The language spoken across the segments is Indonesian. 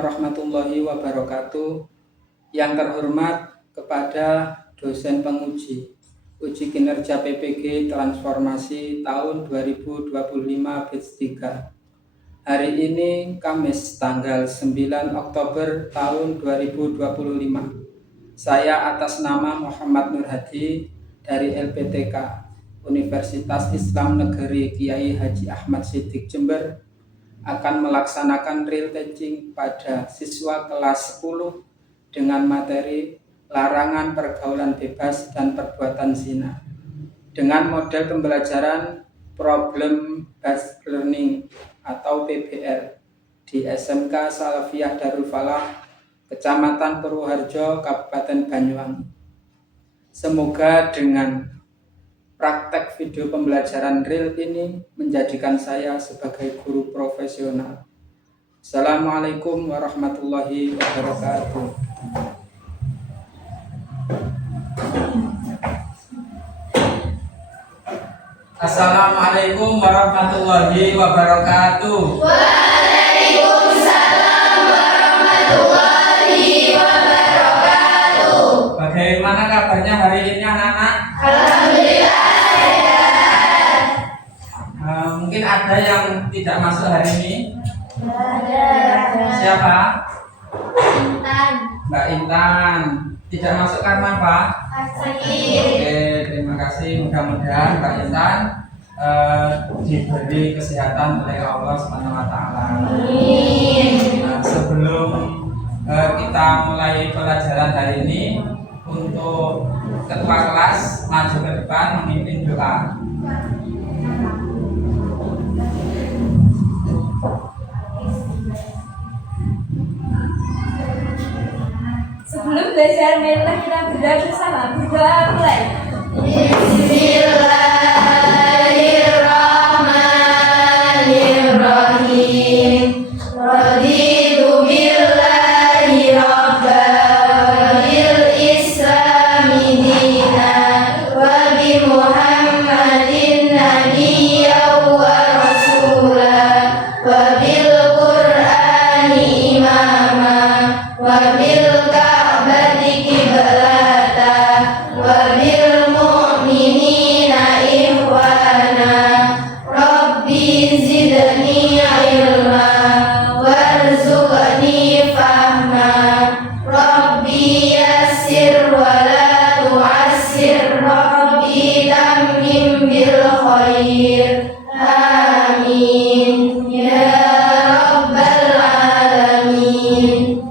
warahmatullahi wabarakatuh. Yang terhormat kepada dosen penguji uji kinerja PPG transformasi tahun 2025 batch 3. Hari ini Kamis tanggal 9 Oktober tahun 2025. Saya atas nama Muhammad Nur Hadi dari LPTK Universitas Islam Negeri Kiai Haji Ahmad Siddiq Jember akan melaksanakan real teaching pada siswa kelas 10 dengan materi larangan pergaulan bebas dan perbuatan zina dengan model pembelajaran problem based learning atau PBL di SMK Salafiyah Darul Falah, Kecamatan Purwoharjo, Kabupaten Banyuwangi. Semoga dengan praktek video pembelajaran real ini menjadikan saya sebagai guru profesional. Assalamualaikum warahmatullahi wabarakatuh. Assalamualaikum warahmatullahi wabarakatuh. Waalaikumsalam warahmatullahi wabarakatuh. Bagaimana kabarnya hari ini anak-anak? Alhamdulillah. Mungkin ada yang tidak masuk hari ini. Ada. Siapa? Intan. Mbak Intan. Tidak masuk karena apa? Sakit. Oke, terima kasih. Mudah-mudahan Mbak Intan diberi kesehatan oleh Allah SWT. Sebelum kita mulai pelajaran hari ini, untuk ketua kelas maju ke depan memimpin doa. Sebelum belajar, marilah kita berdoa bersama. Berdoa mulai. Bismillahirrahmanirrahim. Raditu billahi rabban, bil islami dinan, wa bi Muhammadin nabiyyan wa rasulan, wa bil Qur'ani imama, wa bil Ka'bati qiblata, wa bil mu'minina ikhwana. Rabbi zidni ilma warzuqni fahma. Rabbi yassir wa la tu'assir. Rabbi tammim bil khair. Amin ya rabbal alamin.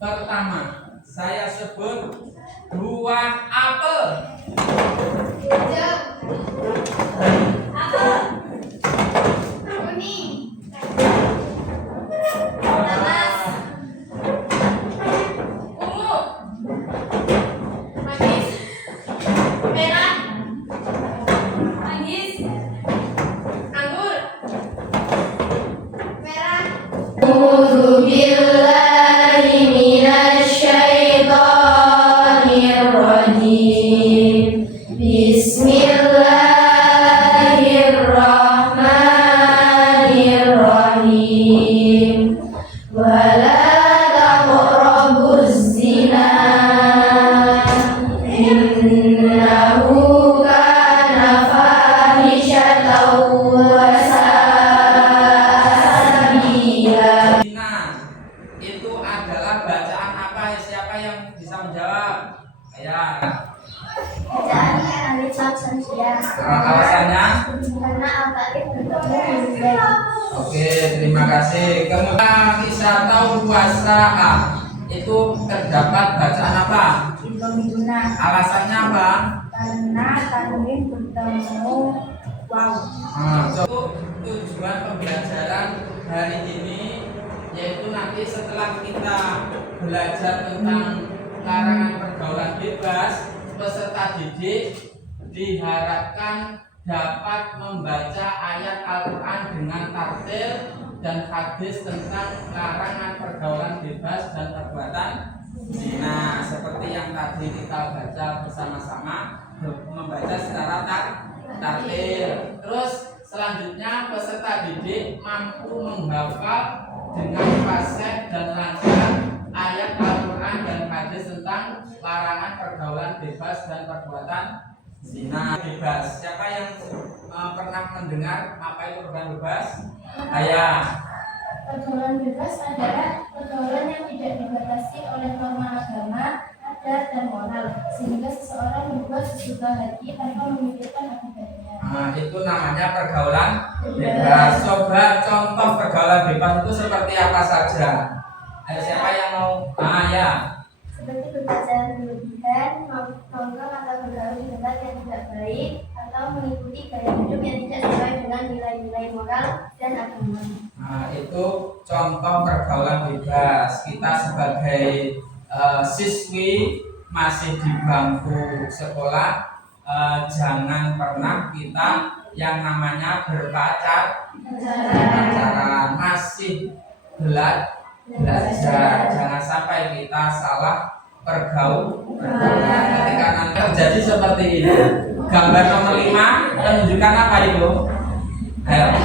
Pertama, saya sebut buah apel. Apel. Kuning. Nanas. Ungu. Manis. Merah. Manis. Anggur. Merah. A'udzu billahi minasy syaithanir rajim. Bismillahirrahmanirrahim. Wala taqrabuz zina innahu kana fahishatan wa sa'a sabila. Zina itu adalah bacaan apa? Siapa yang bisa menjawab? Ya. Bacaannya alif lam samsiah. Alasannya? Karena alif bentuknya huruf. Oke, terima kasih. Kemudian kisah tahu puasa itu terdapat bacaan apa? Indomiduna. Alasannya apa? Karena tanwin bertemu waw. Tujuan pembelajaran hari ini yaitu nanti setelah kita belajar tentang larangan pergaulan bebas, peserta didik diharapkan dapat membaca ayat Al-Quran dengan tartil dan hadis tentang larangan pergaulan bebas dan perbuatan zina, seperti yang tadi kita baca bersama-sama, membaca secara tartil. Terus selanjutnya peserta didik mampu menghafal dengan fase bebas. Siapa yang pernah mendengar apa itu pergaulan bebas? Ayah. Pergaulan bebas adalah pergaulan yang tidak dibatasi oleh norma agama, adat, dan moral, sehingga seseorang berbuat sesuka hati tanpa memikirkan akibatnya. Nah, itu namanya pergaulan bebas. Coba contoh pergaulan bebas itu seperti apa saja? Ada siapa yang mau? Ya. Seperti berpacaran berlebihan, nongkrong atau bergaul di tempat yang tidak baik, atau mengikuti gaya hidup yang tidak sesuai dengan nilai-nilai moral dan agama. Nah, itu contoh pergaulan bebas. Kita sebagai siswi masih di bangku sekolah, jangan pernah kita yang namanya berpacaran, masih belajar. Jangan sampai kita salah pergaulan. Ketika nanti terjadi seperti ini, gambar nomor 5 menunjukkan apa itu? Ayo.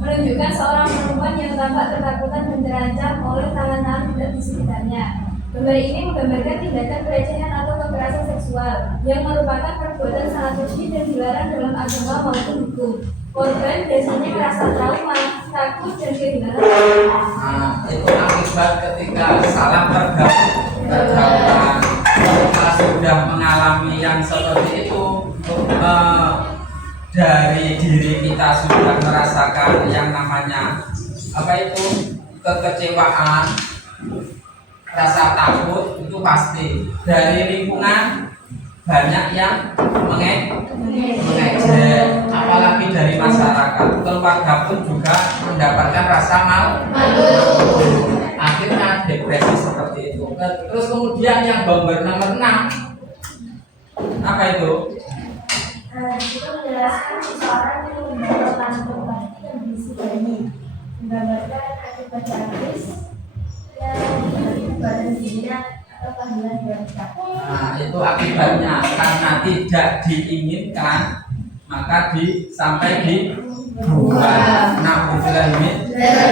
Menunjukkan seorang perempuan yang tampak ketakutan dan terancam oleh tangan-tangan tidak di sekitarnya. Gambar ini menggambarkan tindakan pelecehan atau kekerasan seksual yang merupakan perbuatan sangat keji dan dilarang dalam agama maupun hukum. Korban biasanya merasa trauma, takut, dan kehilangan. Nah, itu akibat ketika salah pergaulan. Kita sudah mengalami yang seperti itu, dari diri kita sudah merasakan yang namanya apa itu kekecewaan, rasa takut itu pasti. Dari lingkungan banyak yang mengejek, apalagi dari masyarakat. Keluarga pun juga mendapatkan rasa malu. Akhirnya depresi seperti itu. Terus kemudian yang gambar nomor 6 apa itu? Itu menjelaskan seseorang yang membawa kantong plastik yang berisi bayi, menggambarkan akibat tragis yang terjadi badan dirinya atau kehamilan wanita. Nah, itu akibatnya karena tidak diinginkan, maka sampai dibuang. Nah,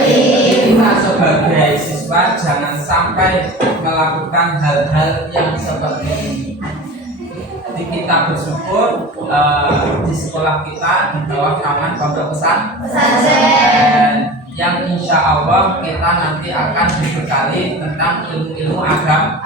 kita sebagai siswa jangan sampai melakukan hal-hal yang seperti ini. Jadi kita bersyukur di sekolah kita di bawah naungan Pondok Pesantren yang insya Allah kita nanti akan dibekali tentang ilmu-ilmu agama.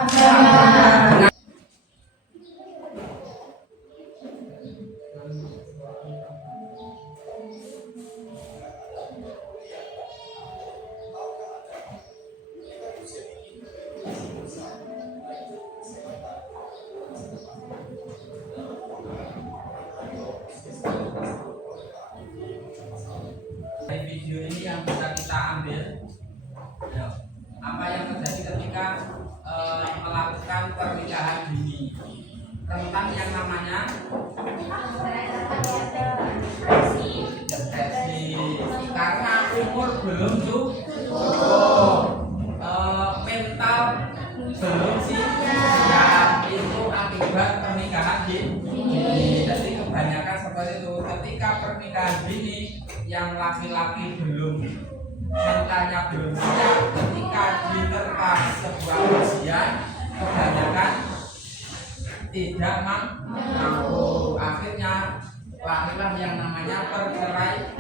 Dari video ini yang bisa kita ambil, ya, apa yang terjadi ketika melakukan pernikahan dini, tentang yang namanya depresi, karena umur belum cukup, mental belum siap, itu akibat pernikahan dini. Jadi kebanyakan seperti itu. Ketika pernikahan dini yang laki-laki belum, mentalnya belum siap, ketika diterpa sebuah ujian, kebanyakan tidak mampu. Akhirnya lahirlah yang namanya perceraian.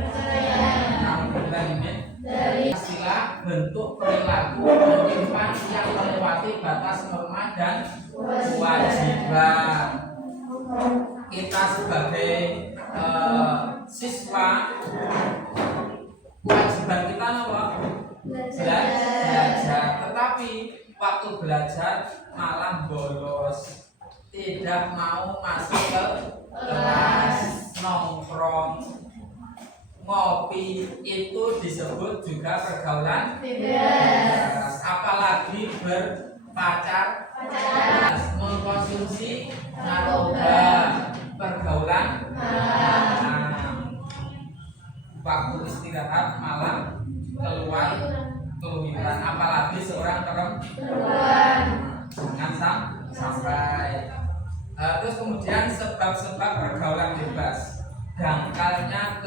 Dari istilah bentuk perilaku penyimpan yang melewati batas norma dan kewajiban. Kita sebagai siswa, kewajiban kita apa? Belajar. Tetapi waktu belajar malah bolos, tidak mau masuk ke kelas, nongkrong, ngopi, itu disebut juga pergaulan bebas. Apalagi berpacar, mengkonsumsi narkoba, pergaulan waktu istirahat malam keluar keluyuran, apalagi seorang perempuan. Jangan sampai. Terus kemudian sebab-sebab pergaulan bebas, dangkalnya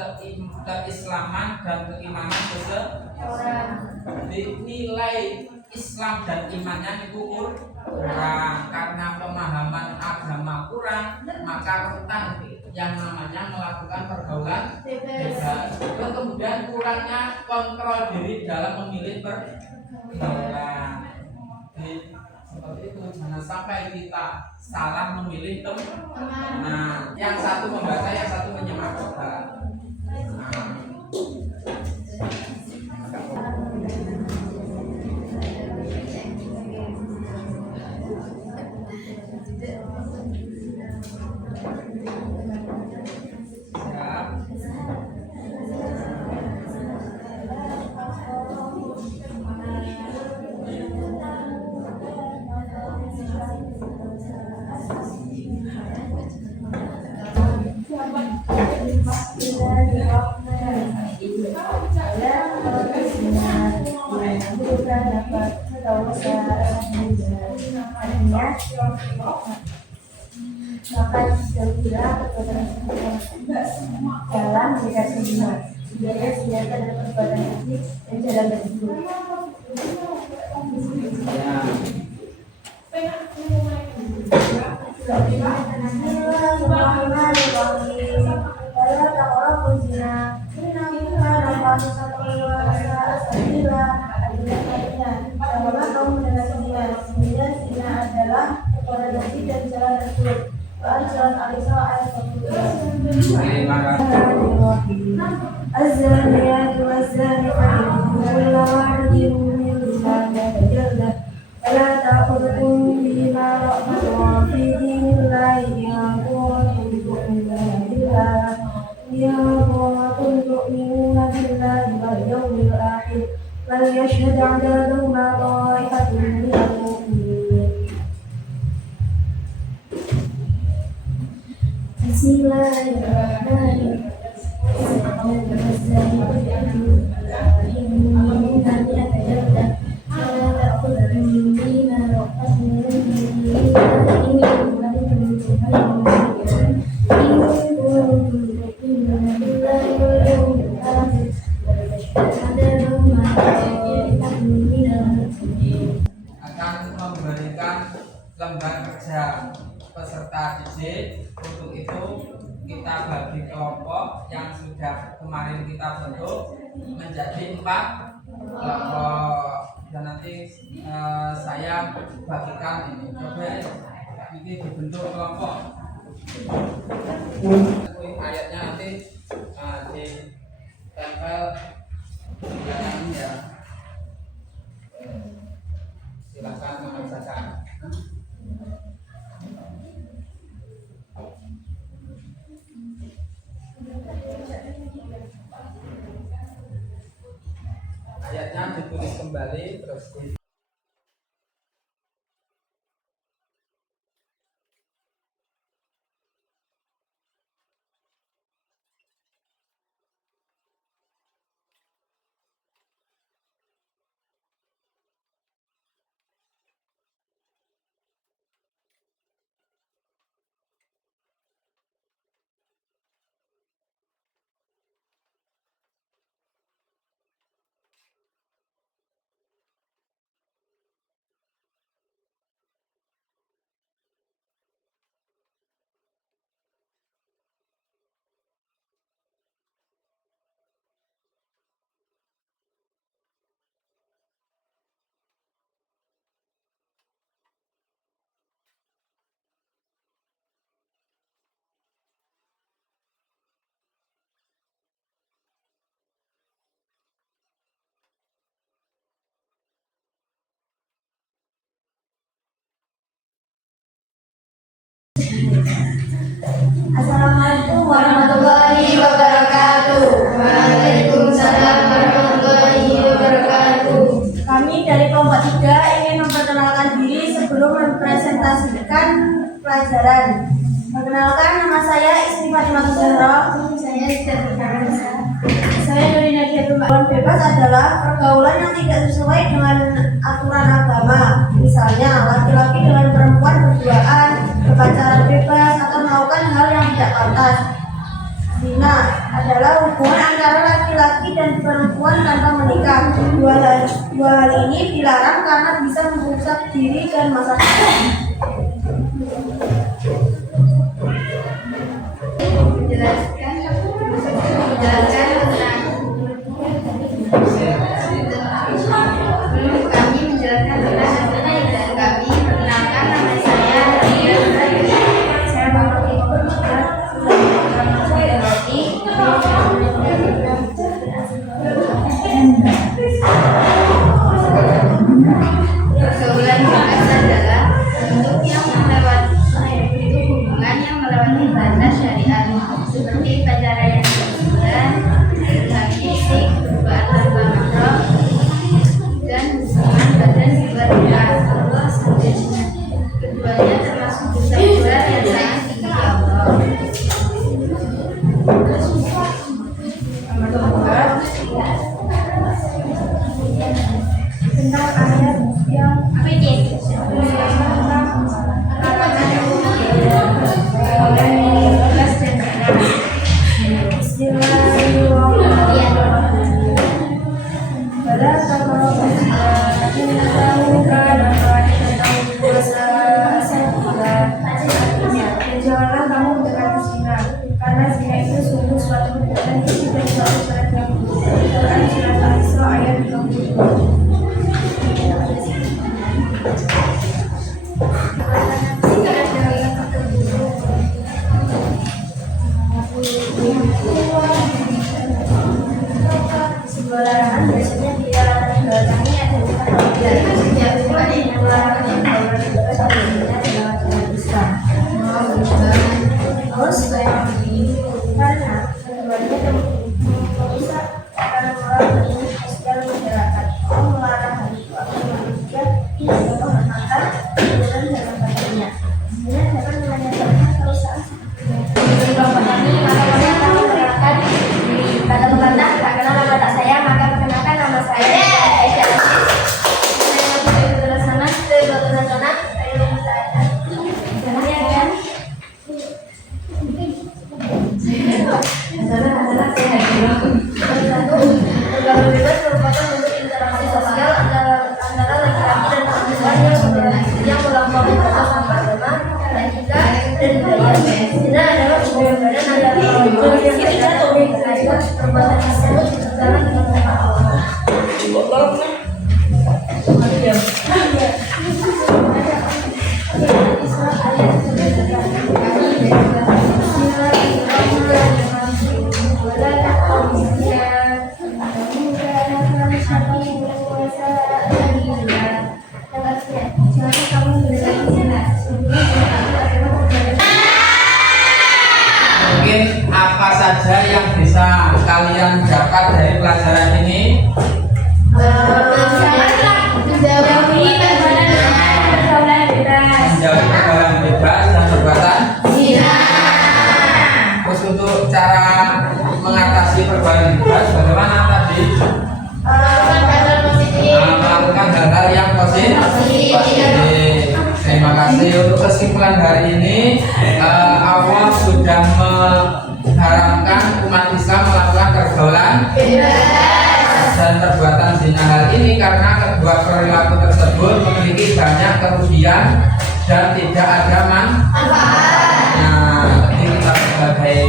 keislaman dan keimanan seseorang. Jadi nilai Islam dan imannya itu kurang, karena pemahaman agama kurang, maka rentan yang namanya melakukan pergaulan Bebas. bebas. Dan kemudian kurangnya kontrol diri dalam memilih pergaulan. Jadi seperti itu, jangan sampai kita salah memilih teman. Nah, yang satu membaca, yang satu menyimak. Maka jauhilah perbuatan dalam dikasih jimat, biaya senjata dan perbuatan fisik dan jalan berhidup. Bismillahirrahmanirrahim. Wala taqrabu zina. Innahu kana fahishatan sabila. Janganlah kamu mendekati zina. Sesungguhnya zina adalah perbuatan keji dan jalan terburuk. Al-Quran Al-Isra ayat 42. Az-zaniyatu waz-zaniqatu kullu wahidin minhuma jaldah. Wala ta'khudhukum bima ra'atum fi dinillahi in kuntum tu'minuna billahi wal yawmil akhir. Wal yashhad 'adadahuma ta'ifatun minal mu'minin. Bismillahirrahmanirrahim. Akan memberikan lembar kerja peserta didik. Untuk itu kita bagi kelompok yang sudah kemarin kita bentuk menjadi 4 kelompok, dan nanti saya bagikan ini. Coba ini dibentuk kelompok. Ayatnya nanti ditempel di belakang ya. Silakan membacakan. Ayatnya ditulis kembali terus di Assalamualaikum warahmatullahi wabarakatuh. Waalaikumsalam warahmatullahi wabarakatuh. Kami dari kelompok 3 ingin memperkenalkan diri sebelum mempresentasikan pelajaran. Perkenalkan, nama saya Istri Fatimah Zahra. Saya Nuri Nadia. Pergaulan bebas adalah pergaulan yang tidak sesuai dengan aturan agama. Misalnya, laki-laki dengan perempuan berduaan, berpacaran bebas, atau melakukan hal yang tidak pantas. Zina adalah hubungan antara laki-laki dan perempuan tanpa menikah. Dua hal ini dilarang karena bisa merusak diri dan masa depan. Pergaulan bebas adalah bentuk yang melewati batas syariat seperti pacaran yang berhubungan, hubungan fisik, berduaan tanpa mahram, dan hubungan badan di luar nikah. Keduanya termasuk dosa berat yang sangat tinggi Allah. Nomor 2 tentang ayat yang janganlah kamu mendekati zina, karena zina itu sungguh suatu perbuatan keji dan suatu syarat yang buruk. Quran surat Al-Isra ayat 22. Sebuah larangan biasanya dilarang didatangi atau bukan yang larangan yang dilakukan adalah dalam Islam. Terus karena keduanya merusak akan moral dan sosial masyarakat. Allah melarang hal itu agar manusia tidak menggunakan aturan dalam badannya. Sebenarnya dapat menanyakan kerusakan seperti bapak kami, maka kalian tahu menerangkan kata pepatah, tak kenal maka tak sayang, maka perkenalkan nama saya Aisyah Aziz. Saya tidak terlaksana, tidak terlaksana, saya belum bertanya. Jangan ya kan? Adalah saya satu, pergaulan bebas merupakan bentuk interaksi sosial antara laki-laki dan perempuan yang melampaui batas agama, etika, dan budaya. Zina adalah hubungan badan antara orang yang berbeda dan perbuatan tersebut bertentangan dengan hukum Allah. Mungkin apa saja yang bisa kalian dapat dari pelajaran ini? Menjauhi pergaulan bebas dan perbuatan zina. Terus untuk cara mengatasi pergaulan bebas bagaimana tadi? Melakukan hal-hal yang positif. Terima kasih. Untuk kesimpulan hari ini, Allah sudah mengharamkan umat Islam melakukan pergaulan dan perbuatan zina. Hal ini karena kedua perilaku tersebut memiliki banyak kerugian dan tidak ada manfaat. Nah, jadi kita sebagai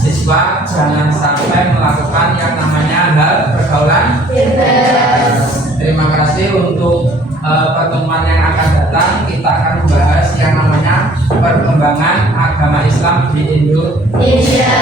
siswa jangan sampai melakukan yang namanya hal pergaulan. Terima kasih. Untuk pertemuan yang akan datang kita akan membahas yang namanya perkembangan agama Islam di Indonesia.